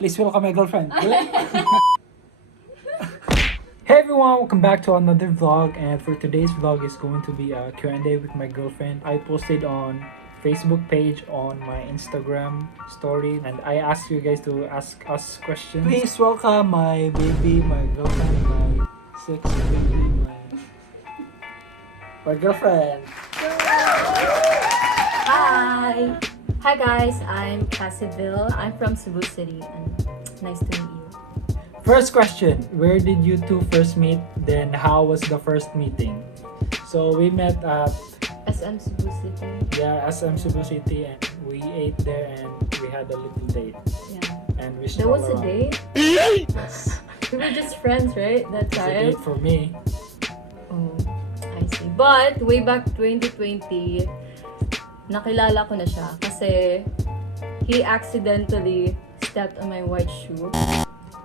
Please welcome my girlfriend. Hey everyone, welcome back to another vlog, and for today's vlog is going to be a Q&A with my girlfriend. I posted on Facebook page, on my Instagram story, and I asked you guys to ask us questions. Please welcome my baby, my girlfriend, my sex baby, my girlfriend. Hi! Hi guys, I'm Cassiville. I'm from Cebu City and nice to meet you. First question, where did you two first meet? Then how was the first meeting? So we met at SM Cebu City. SM Cebu City, and we ate there and we had a little date. Yeah. And we There was a date? Yes. We were just friends, right? That It's a time? date for me. Oh, I see. But way back 2020, nakilala ko na siya kasi he accidentally stepped on my white shoe.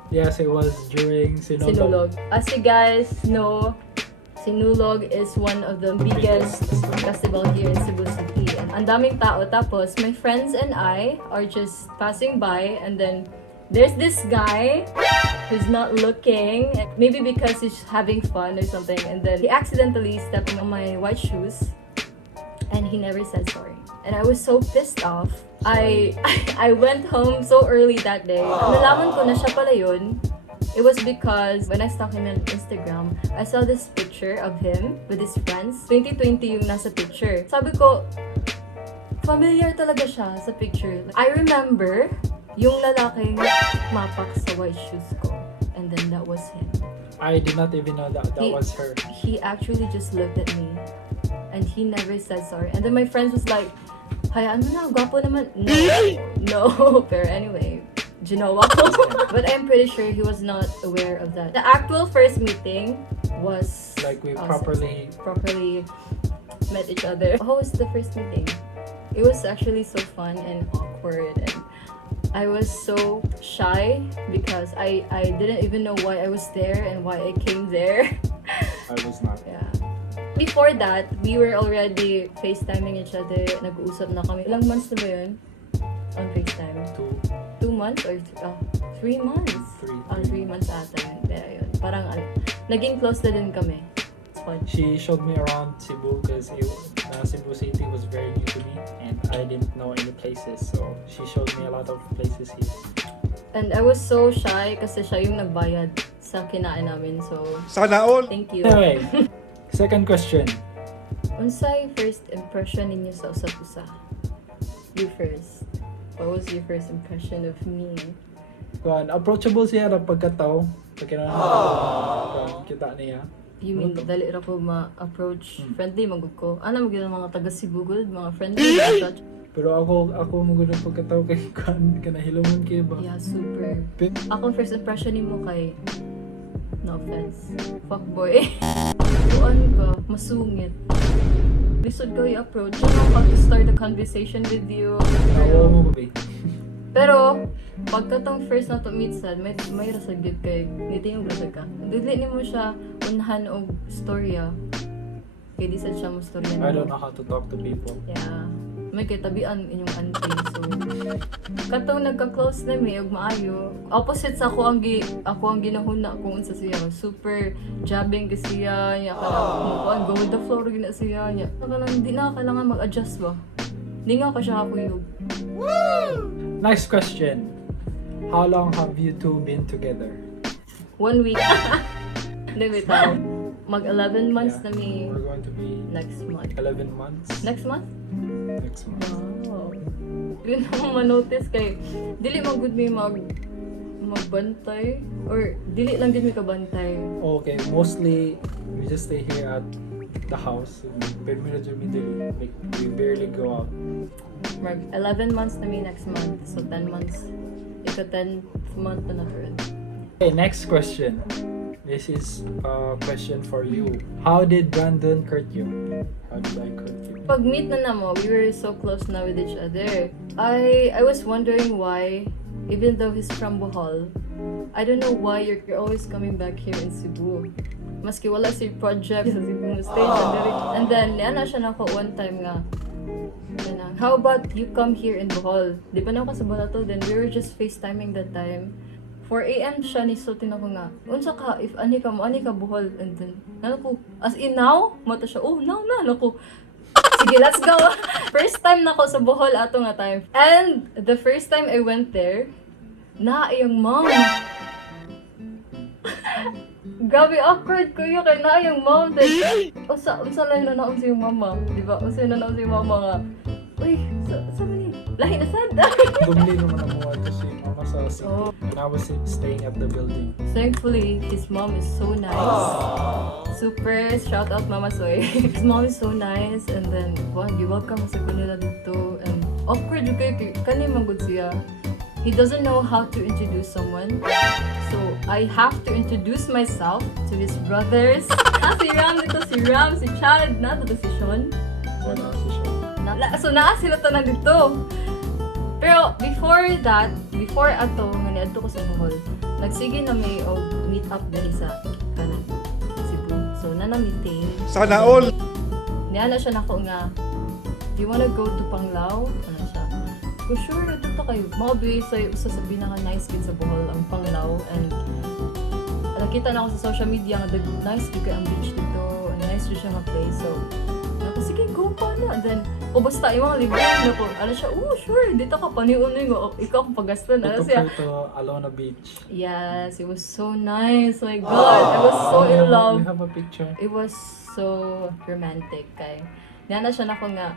Yes, it was during Sinulog. As you guys know, Sinulog is one of the biggest festival here in Cebu City. And ang daming tao. Tapos, my friends and I are just passing by, and then there's this guy who's not looking, maybe because he's having fun or something, and then he accidentally stepped on my white shoes, and he never said sorry. And I was so pissed off. I went home so early that day. Nalaman ko na siya pala yun. It was because when I stalked him on Instagram, I saw this picture of him with his friends. 2020 yung nasa picture. Sabi ko, familiar talaga siya sa picture. I remember yung lalaking mapak sa white shoes ko. And then that was him. I did not even know that was her. He actually just looked at me. And he never said sorry. And then my friends was like, hayaan mo na, gwapo naman. No. Pero anyway, ginawa ko. But I'm pretty sure he was not aware of that. The actual first meeting was Like we awesome. properly met each other. How was the first meeting? It was actually so fun and awkward, and I was so shy because I didn't even know why I was there and why I came there. I was not. Yeah. Before that, we were already FaceTiming each other. Nag-uusap na kami. Ilang months na ba yun? On FaceTime? 2 months or 3 months? 3 months ata yun. Kaya yun. Parang naging close na din kami. It's fun. She showed me around Cebu because Cebu City was very new to me and I didn't know any places. So she showed me a lot of places here. And I was so shy kasi siya yung nagbayad sa kinain namin. So, Sana all! thank you. Anyway, second question. Unsay first impression ninyo sa usap-usa? You first. What was your first impression of me? Kuan, approachable siya na pagkatao. Pagkina kita niya. You mean, dali ra ko ma-approach friendly magud ko. Ano magud mga taga Cebu gud, mga friendly touch. Pero ako magud pagkatao kay kuan kanahilomon kay ba. Yeah, super. Ako first impression nimo kay, no offense, fuckboy. Tuan ka, masungit. Lisod ko i-approach. I know how to start a conversation with you. Nawa mo ba? Pero, pagkatong first na to meet sad, may rasag yun kay, nitingog rasag ka. Dili ni mo siya unhan og storya. Kaya di sad siya mo storya I don't know how to talk to people. Yeah. May kitabian inyong auntie. So, katong nagka-close na may og maayo. Opposite sa ako ang ginahuna kung unsa siya. Super jabbing kasi siya. Nya ka go with the flow gina siya. Nya di na kailangan mag-adjust ba. Di nga ka siya kakuyog. Next question. How long have you two been together? 1 week. Hindi, wait mag 11 months na mi We're going to be next month. 11 months. Next month? Next month. Wow. Yun ang ma-notice kay dili man gud mi magbantay or dili lang gid mi kabantay. Okay, mostly we just stay here at the house. We barely go out. 11 months na mi next month. So 10 months. Ika 10th month na naturod. Okay, next question. This is a question for you. How did Brandon court you? How did I court you? Pag meet na namo, we were so close now with each other. I was wondering why, even though he's from Bohol, I don't know why you're always coming back here in Cebu. Maski wala si project sa Cebu station. And then, niana siya nako one time nga, How about you come here in Bohol? Di pa na ako sa Balato, then we were just FaceTiming that time. 4 a.m. siya ni sultin ako nga. Unsa ka, if ani ka Bohol. And then, ko, as in now? Mata siya, oh, now. Ko, sige, let's go. First time na ako sa Bohol ato nga time. And the first time I went there, iyang mom. Grabe awkward ko yun kay iyang mom. Usa lang na naon sa yung mama. Diba? Usa na naon sa yung mama nga. Uy, sa mani? Lahi na sad. Dumli naman ang mga to si mama sa city. And I was staying at the building. Thankfully, his mom is so nice. Super, shout out Mama Soy. His mom is so nice, and then, welcome sa kanila dito. And awkward yung kayo, kanina manggod siya. He doesn't know how to introduce someone. So, I have to introduce myself to his brothers. Si Ram dito, si Ram, si Chad, dito si Sean. Wala si Sean. So, sila tanan dito. Pero, before ato, maniadto ko sa Bohol, nagsige na may meet up din sa kanan. So, meeting. Sana all! Niya na siya nako nga, do you wanna go to Panglao? Ano siya? Ko sure, ito kayo. Mga sa pinaka-nice kid sa Bohol, ang Panglao. And nakita na ako sa social media nga, nice bigay ang beach dito. And nice rin siya ma-play. So, sige, go pa na. And then, basta yung mga libre. Ano siya, sure, dito ka paniunin ko. Ikaw kung pagastan. Ano siya? To Alona Beach. Yes, it was so nice. Oh my God, I was so in love. We have a picture. It was so romantic. Niya na siya na ko nga,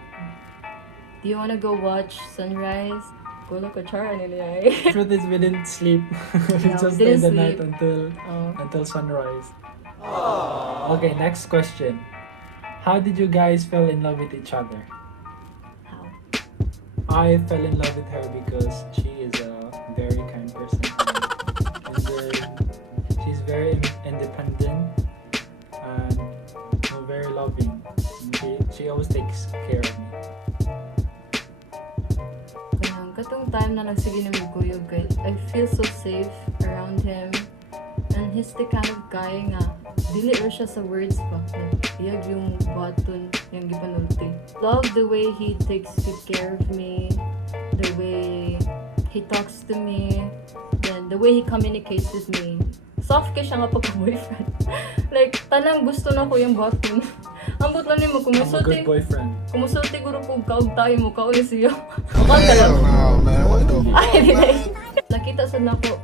do you wanna go watch sunrise? Kulo ko char, ano niya eh. Truth is, we didn't sleep. We Yeah, just we stayed didn't the night sleep. until sunrise. Okay, next question. How did you guys fell in love with each other? How? I fell in love with her because she is a very kind person. And then she's very independent and very loving. She always takes care of me. Katong time na nagsige na may kuyog kay, I feel so safe around him. And he's the kind of guy nga, dili ra siya sa words pa. Iyag yung button, yung gipanulti. Love the way he takes good care of me, the way he talks to me, then the way he communicates with me. Soft ka siya nga pagka-boyfriend. Like, tanang gusto na ko yung button. Ambot lang mo, I'm a good boyfriend. kumusulti guro ko kaog tayo mo, kauli siya. Kapag ka lang. Wow, man, what the Ay, nakita sa nako,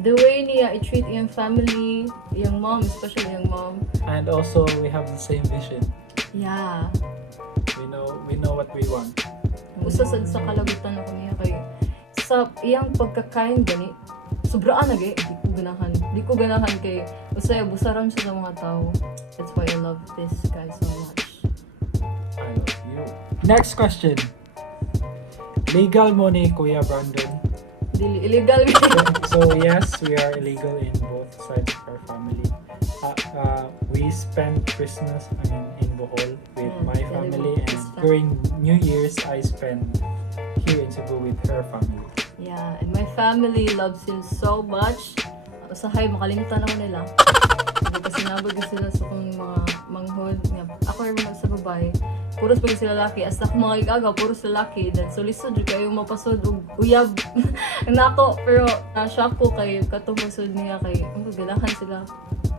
the way niya i-treat yung family, yung mom, especially yung mom. And also, we have the same vision. Yeah. We know what we want. Usa sa kalagutan ako niya kay sa iyang pagkakain gani, sobraan na gay, di ko ganahan kay usay busaran siya sa mga tao. That's why I love this guy so much. I love you. Next question. Legal mo ni Kuya Brandon? Dili illegal. So yes, we are illegal in both sides of our family. We spent Christmas in Bohol with my family, and during New Year's I spent here in Cebu with her family. Yeah, and my family loves him so much. Usahay, makalimutan ako nila. Kasi nabag sila sa kong mga manghod. Ako rin mga sa babae. Puros pag sila laki. As na mga igagaw, puros lalaki. Then solisod yung kayo mapasod og uyab. Nako, pero na-shock ko kay katong pasod niya kay ang gagalahan sila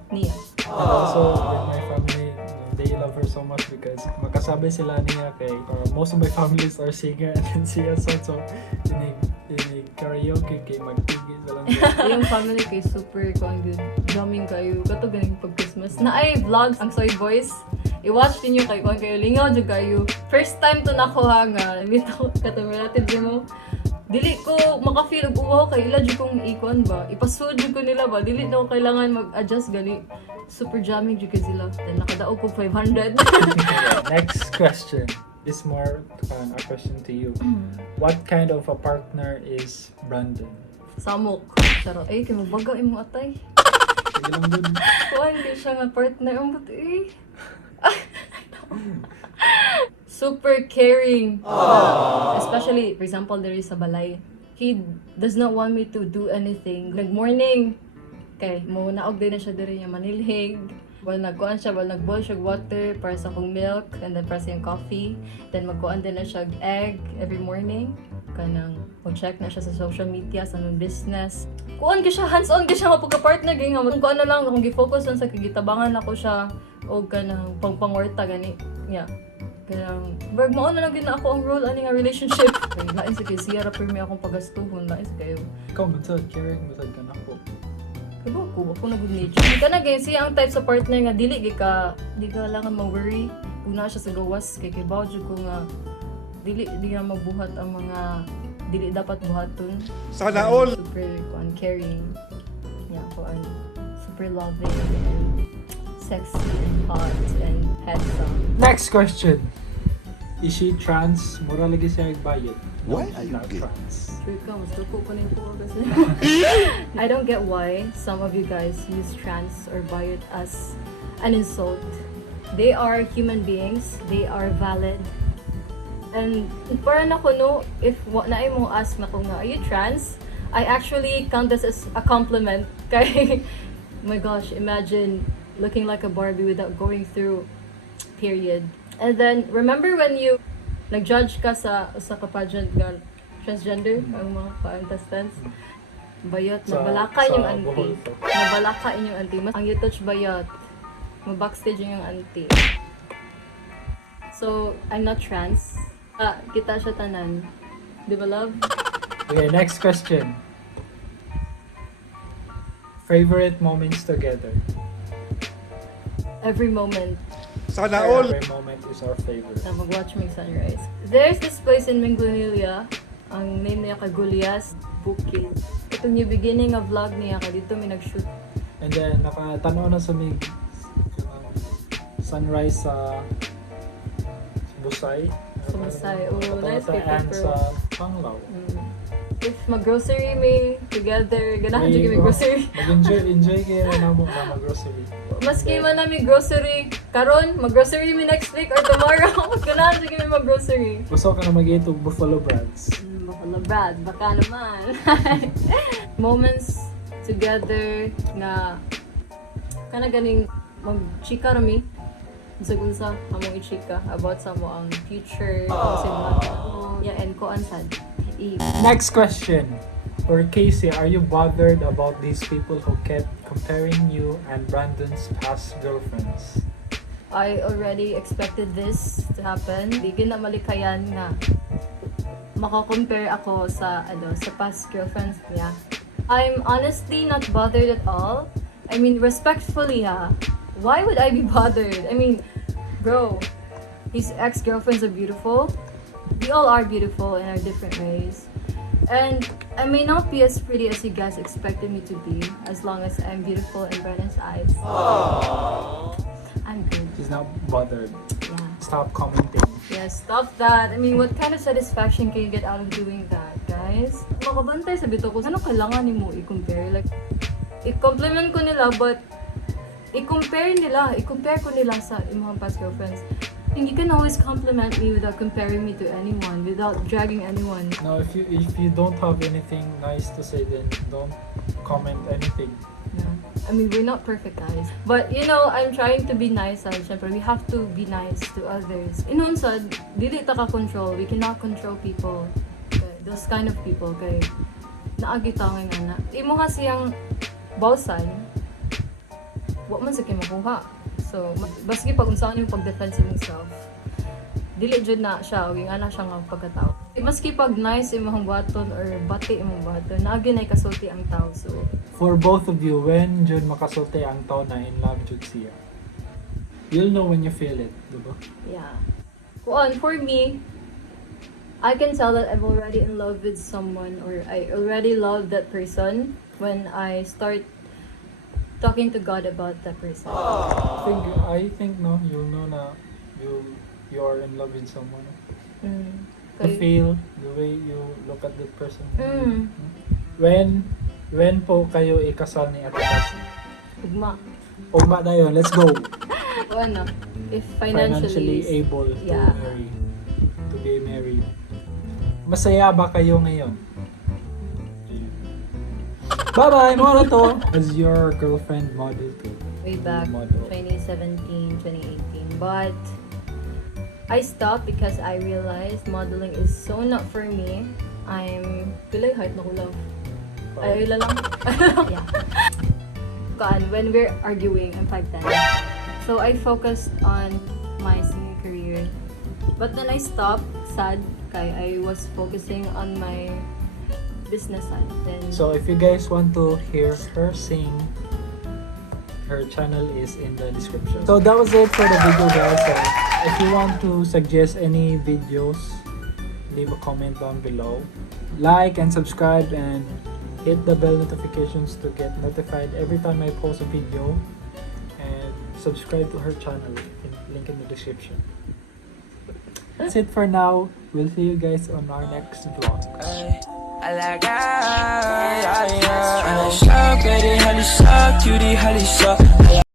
niya. And also with my family, they love her so much because makasabi sila niya kay most of my families are singer and then siya so in karaoke kay magtigil sa lang. Yung family kay super good. Jamming kayo. Kato ganing pag Christmas. Na ay vlogs ang soyboys. I-watch ninyo kay kung kayo lingaw jud kayo. First time to nako ha nga. Bitaw katong relative mo. Dili ko maka-feel og uwaw kay ila jud kong ikon ba. Ipasud jud ko nila ba. Dili na ko kailangan mag-adjust gani. Super jamming jud kay sila. Then nakadaog ko 500. Next question. This more a question to you. What kind of a partner is Brandon? Samok. Charot. Ay, kay mabaga imong atay. Sige lang dun. Kuan kay siya nga partner ang buti. Super caring. Especially, for example, there is a balay. He does not want me to do anything. Like morning, kay mo naog din na siya diri niya manilhig. Well, nagkuhan siya, well, nag-boil siya water para sa akong milk, and then para sa yung coffee. Then magkuhan din na siya egg every morning. Kanang mag-check na siya sa social media, sa mga business. Kuhan ka siya, hands-on ka siya nga pagka-partner, gaya nga. Kung ano lang, kung gi-focus lang sa kagitabangan ako siya, o kanang pangpangwarta, gani. Yeah. Kanang, berg, mauna lang gina ako ang role, ano nga relationship. Lain sa kayo, siya rapper may akong pagastuhon, lain sa kayo. Ikaw, mansad, caring, mansad ka na po. Diba ako na good nature. Di ka na gaya, siya ang type sa partner nga, di ka lang ma-worry. Kung na siya sa gawas, kay bawd ko nga, di na mabuhat ang mga dili dapat buhaton. Sana all! Super caring. Yeah, super loving and sexy and hot and handsome. Next question. Is she trans? Mura lagi siya bayad. Why No, are you not gay? trans. Sure ka, mas dako pa na yung kasi. I don't get why some of you guys use trans or bayot as an insult. They are human beings. They are valid. And parang ako, no, if na mo ask na ko nga, are you trans? I actually count this as a compliment. Kay, my gosh, imagine looking like a Barbie without going through period. And then, remember when you nag-judge ka sa ka-pageant nga transgender, ang mga contestants? Bayot, nabalaka yung auntie. Nabalaka yung auntie. Ang you-touch bayot, mabackstage yung auntie. So, I'm not trans. Kita siya tanan. Di ba, love? Okay, next question. Favorite moments together? Every moment Sana all! Every moment is our favorite. na mag-watch may sunrise. There's this place in Minglanilla, ang name niya Kagulias Bukid. Itong yung beginning of vlog niya, dito may nag-shoot. And then, nakatanaw na sa mig sunrise sa Busay. Sa Busay. Oh, nice Katawatan people, and bro. sa Panglao. If mag-grocery may together, ganahan dyan may grocery. Mag-enjoy kayo na namo na mag-grocery. Maski man namin grocery, karon mag-grocery mi next week or tomorrow, ganahan dyan may mag-grocery. Gusto ka na mag-itog Buffalo Brads. Baka Brad, baka naman. Moments together nga kana ganing mag-chika rami. Unsa among i-chika about sa mo ang future, sa mga yeah, and ko ansad. Next question. For Casey, are you bothered about these people who kept comparing you and Brandon's past girlfriends? I already expected this to happen. Di na malikayan nga mako-compare ako sa sa past girlfriends niya. I'm honestly not bothered at all. I mean, respectfully why would I be bothered? I mean, bro, his ex-girlfriends are beautiful. We all are beautiful in our different ways. And I may not be as pretty as you guys expected me to be, as long as I'm beautiful in Brennan's eyes. Aww. I'm good. She's not bothered. Yeah. Stop commenting. Yeah, stop that. I mean, what kind of satisfaction can you get out of doing that, guys? Makabantay sa bito ko, ano kailangan ni mo i-compare? Like, i-compliment ko nila, but i-compare ko nila sa imong past girlfriends. And you can always compliment me without comparing me to anyone, without dragging anyone. No, if you don't have anything nice to say, then don't comment anything. Yeah. I mean, we're not perfect, guys. But, you know, I'm trying to be nice. Syempre, we have to be nice to others. Inunsad, dili ta ka control. We cannot control people. Okay? Those kind of people. Kay naagitawin nga na. Imo ha siyang bawsan, wa man sa kay makuha. So, baski pag unsaon yung pag-defense mong self, dili jud na siya, o nga na siya nga pagkatao. Maski pag nice imong buhaton or bati imong buhaton, naagi na kasulti ang tao. So, For both of you, when jud makasulti ang tao na in love jud siya? You'll know when you feel it, diba? yeah. For me, I can tell that I'm already in love with someone, or I already love that person when I start talking to God about that person. I think no, you'll know na you are in love with someone. You feel the way you look at that person. When po kayo ikasal ni Ate Cassie? Ugma na yun, let's go! O ano, if Financially able to yeah. be married. Masaya ba kayo ngayon? Bye-bye, mga to! As your girlfriend model too. way back Model. 2017, 2018. But I stopped because I realized modeling is so not for me. Pilay height na ko lang. Ay, lang. Yeah. When we're arguing, I'm 5'10". So I focused on my singing career. But then I stopped, sad, kaya I was focusing on my business side. Then, So if you guys want to hear her sing, her channel is in the description. So that was it for the video, guys. So if you want to suggest any videos, leave a comment down below. Like and subscribe and hit the bell notifications to get notified every time I post a video. And subscribe to her channel, link in the description. That's it for now. We'll see you guys on our next vlog. I like I, tryna shock, baby, honey, shock, cutie, honey, shock.